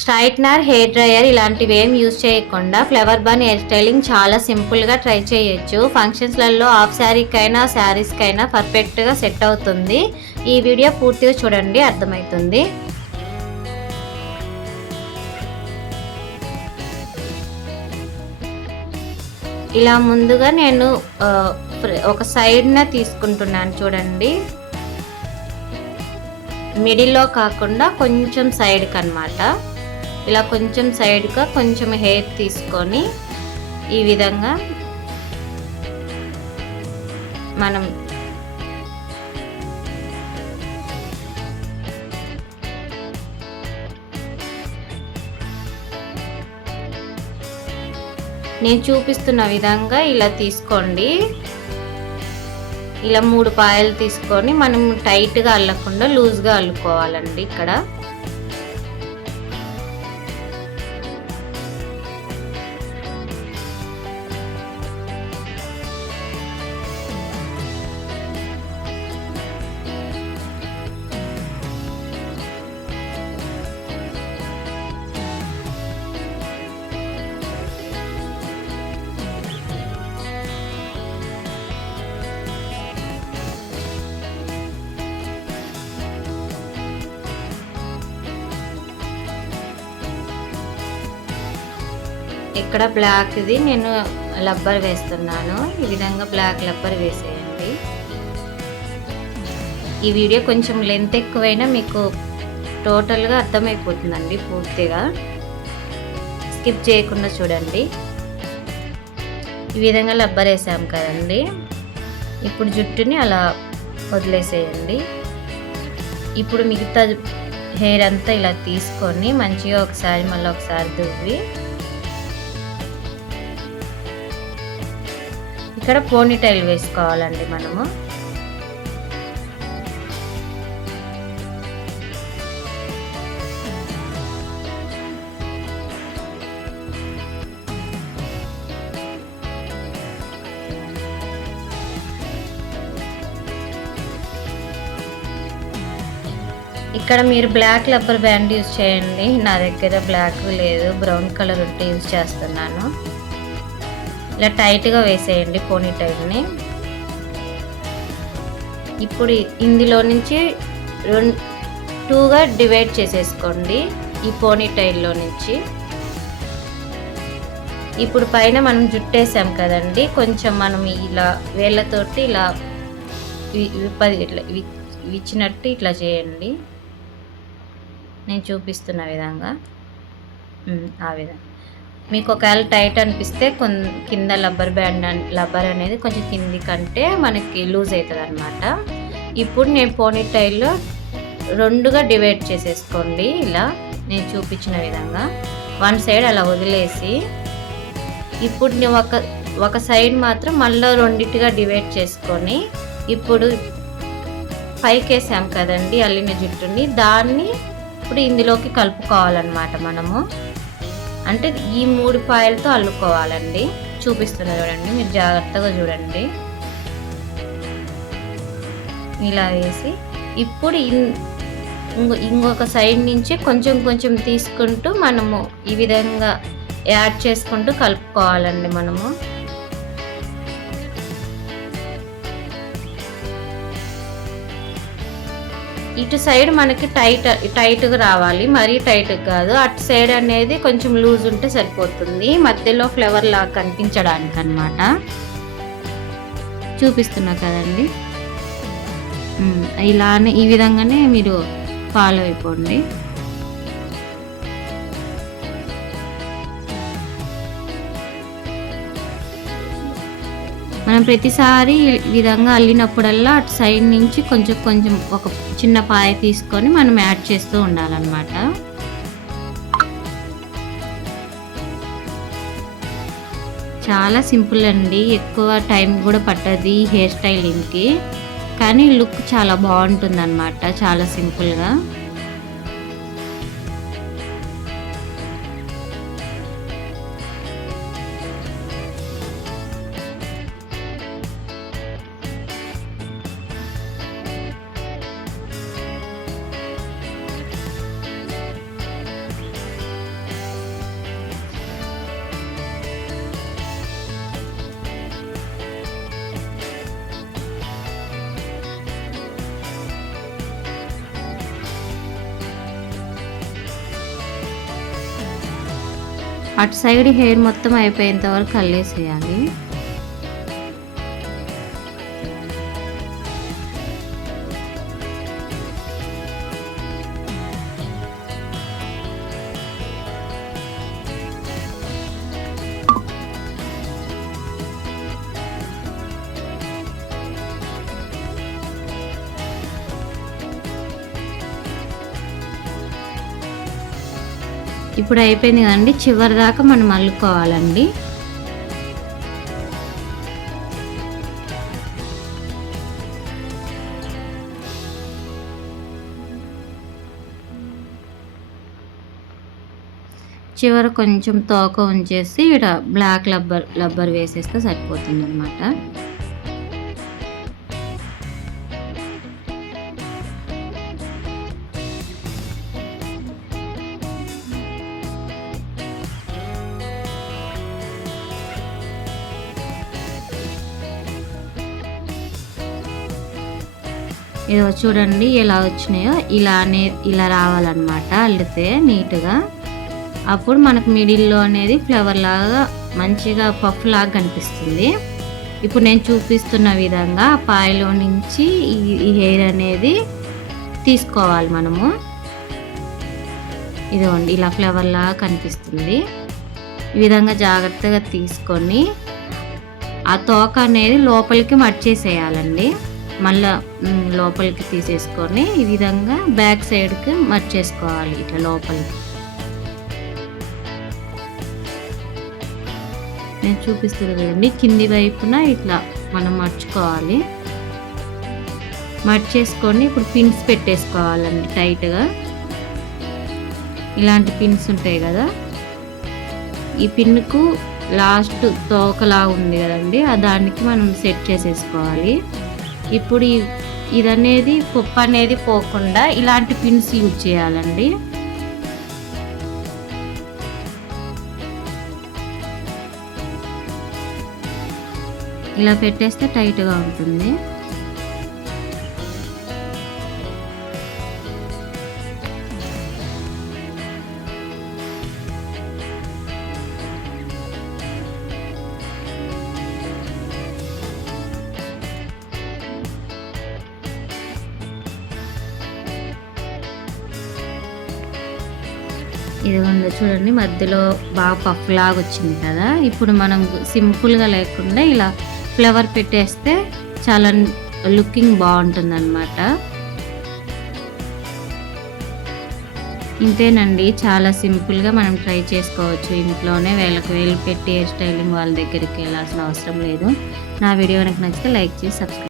Straightener, hair dryer ఇలాంటివి ఏం use చేయకుండా ఫ్లవర్ బన్ హెయిర్ స్టైలింగ్ చాలా సింపుల్గా ట్రై చేయొచ్చు. ఫంక్షన్స్లలో హాఫ్ శారీకైనా శారీస్కైనా పర్ఫెక్ట్గా సెట్ అవుతుంది. ఈ వీడియో పూర్తిగా చూడండి, అర్థమవుతుంది. ఇలా ముందుగా నేను ఒక సైడ్న తీసుకుంటున్నాను చూడండి, మిడిల్లో కాకుండా కొంచెం సైడ్కి అన్నమాట. ఇలా కొంచెం సైడ్గా కొంచెం హెయిర్ తీసుకొని ఈ విధంగా మనం నేను చూపిస్తున్న విధంగా ఇలా తీసుకోండి. ఇలా 3 పాయలు తీసుకొని మనం టైట్గా అల్లకుండా లూజ్గా అల్లుకోవాలండి. ఇక్కడ ఇక్కడ బ్లాక్ది నేను రబ్బర్ వేస్తున్నాను. ఈ విధంగా బ్లాక్ రబ్బర్ వేసేయండి. ఈ వీడియో కొంచెం లెంత్ ఎక్కువైనా మీకు టోటల్గా అర్థమైపోతుందండి. పూర్తిగా స్కిప్ చేయకుండా చూడండి. ఈ విధంగా రబ్బర్ వేసాం కదండి. ఇప్పుడు జుట్టుని అలా వదిలేసేయండి. ఇప్పుడు మిగతా హెయిర్ అంతా ఇలా తీసుకొని మంచిగా ఒకసారి మళ్ళీ ఒకసారి దువ్వి ఇక్కడ పోనీ టైల్ వేసుకోవాలండి మనము. ఇక్కడ మీరు బ్లాక్ రబ్బర్ బ్యాండ్ యూజ్ చేయండి. నా దగ్గర బ్లాక్ లేదు, బ్రౌన్ కలర్ ఉంటే యూజ్ చేస్తున్నాను. ఇలా టైట్గా వేసేయండి పోనీ టైల్ని. ఇప్పుడు ఇందులో నుంచి 2గా డివైడ్ చేసేసుకోండి ఈ పోనీ టైల్లో నుంచి. ఇప్పుడు పైన మనం జుట్టేసాం కదండి, కొంచెం మనం ఇలా వేళ్ళతోటి ఇలా విచ్చినట్టు ఇట్లా చేయండి. నేను చూపిస్తున్న విధంగా ఆ విధంగా. మీకు ఒకవేళ టైట్ అనిపిస్తే కింద రబ్బర్ అనేది కొంచెం కింది కంటే మనకి లూజ్ అవుతుంది అన్నమాట. ఇప్పుడు నేను పోనీ టైల్లో 2గా డివైడ్ చేసేసుకోండి. ఇలా నేను చూపించిన విధంగా 1 సైడ్ అలా వదిలేసి, ఇప్పుడు నేను ఒక సైడ్ మాత్రం మళ్ళీ 2గా డివైడ్ చేసుకొని, ఇప్పుడు పైకి వేసాం కదండి అల్లిన జుట్టుని, దాన్ని ఇప్పుడు ఇందులోకి కలుపుకోవాలన్నమాట మనము. అంటే ఈ 3 పాయలతో అల్లుకోవాలండి. చూపిస్తున్నా చూడండి, మీరు జాగ్రత్తగా చూడండి. ఇలా వేసి ఇప్పుడు ఇంకొక సైడ్ నుంచి కొంచెం కొంచెం తీసుకుంటూ మనము ఈ విధంగా యాడ్ చేసుకుంటూ కలుపుకోవాలండి మనము. ఇటు సైడ్ మనకి టైట్గా రావాలి, మరీ టైట్గా కాదు. అటు సైడ్ అనేది కొంచెం లూజ్ ఉంటే సరిపోతుంది, మధ్యలో ఫ్లవర్ లాగా కనిపించడానికి అన్నమాట. చూపిస్తున్నా కదండి, ఇలానే ఈ విధంగానే మీరు ఫాలో అయిపోండి. మనం ప్రతిసారి ఈ విధంగా అల్లినప్పుడల్లా అటు సైడ్ నుంచి కొంచెం కొంచెం ఒక చిన్న పాయ తీసుకొని మనం యాడ్ చేస్తూ ఉండాలన్నమాట. చాలా సింపుల్ అండి, ఎక్కువ టైం కూడా పట్టది హెయిర్ స్టైలింగ్కి, కానీ లుక్ చాలా బాగుంటుంది అన్నమాట, చాలా సింపుల్గా. అటు సైడ్ హెయిర్ మొత్తం అయిపోయేంత వరకు అల్లేసేయాలి. ఇప్పుడు అయిపోయింది కదండి, చివరి దాకా మనం అల్లుకోవాలండి. చివర కొంచెం తోక ఉంచేసి ఇక్కడ బ్లాక్ రబ్బర్ వేసేస్తే సరిపోతుంది అన్నమాట. ఇదో చూడండి ఎలా వచ్చినాయో, ఇలా రావాలన్నమాట అల్లితే నీట్గా. అప్పుడు మనకు మిడిల్లో అనేది ఫ్లవర్ లాగా మంచిగా పఫ్ లాగా కనిపిస్తుంది. ఇప్పుడు నేను చూపిస్తున్న విధంగా పాయలో నుంచి ఈ హెయిర్ అనేది తీసుకోవాలి మనము. ఇదిగోండి ఇలా ఫ్లవర్ లాగా కనిపిస్తుంది. ఈ విధంగా జాగ్రత్తగా తీసుకొని ఆ తోక అనేది లోపలికి మర్చేసేయాలండి. మళ్ళా లోపలికి తీసేసుకొని ఈ విధంగా బ్యాక్ సైడ్కి మర్చేసుకోవాలి ఇట్లా లోపలికి. నేను చూపిస్తుంది కదండి, కింది వైపున ఇట్లా మనం మర్చుకోవాలి. మర్చేసుకొని ఇప్పుడు పిన్స్ పెట్టేసుకోవాలండి టైట్గా. ఇలాంటి పిన్స్ ఉంటాయి కదా, ఈ పిన్కు లాస్ట్ తోకలా ఉంది కదండి, దానికి మనం సెట్ చేసేసుకోవాలి. ఇప్పుడు ఇదనేది పప్పు అనేది పోకుండా ఇలాంటి పిన్స్ యూజ్ చేయాలండి. ఇలా పెట్టేస్తే టైట్గా ఉంటుంది. ఇదిగోండి చూడండి, మధ్యలో బాగా పఫ్ లాగా వచ్చింది కదా. ఇప్పుడు మనం సింపుల్గా లేకుండా ఇలా ఫ్లవర్ పెట్టేస్తే చాలా లుకింగ్ బాగుంటుంది అన్నమాట. ఇంతేనండి, చాలా సింపుల్గా మనం ట్రై చేసుకోవచ్చు ఇంట్లోనే. వేలకు వేలు పెట్టి హెయిర్ స్టైలింగ్ వాళ్ళ దగ్గరికి వెళ్ళాల్సిన అవసరం లేదు. నా వీడియో కనుక నచ్చితే లైక్ చేసి సబ్స్క్రైబ్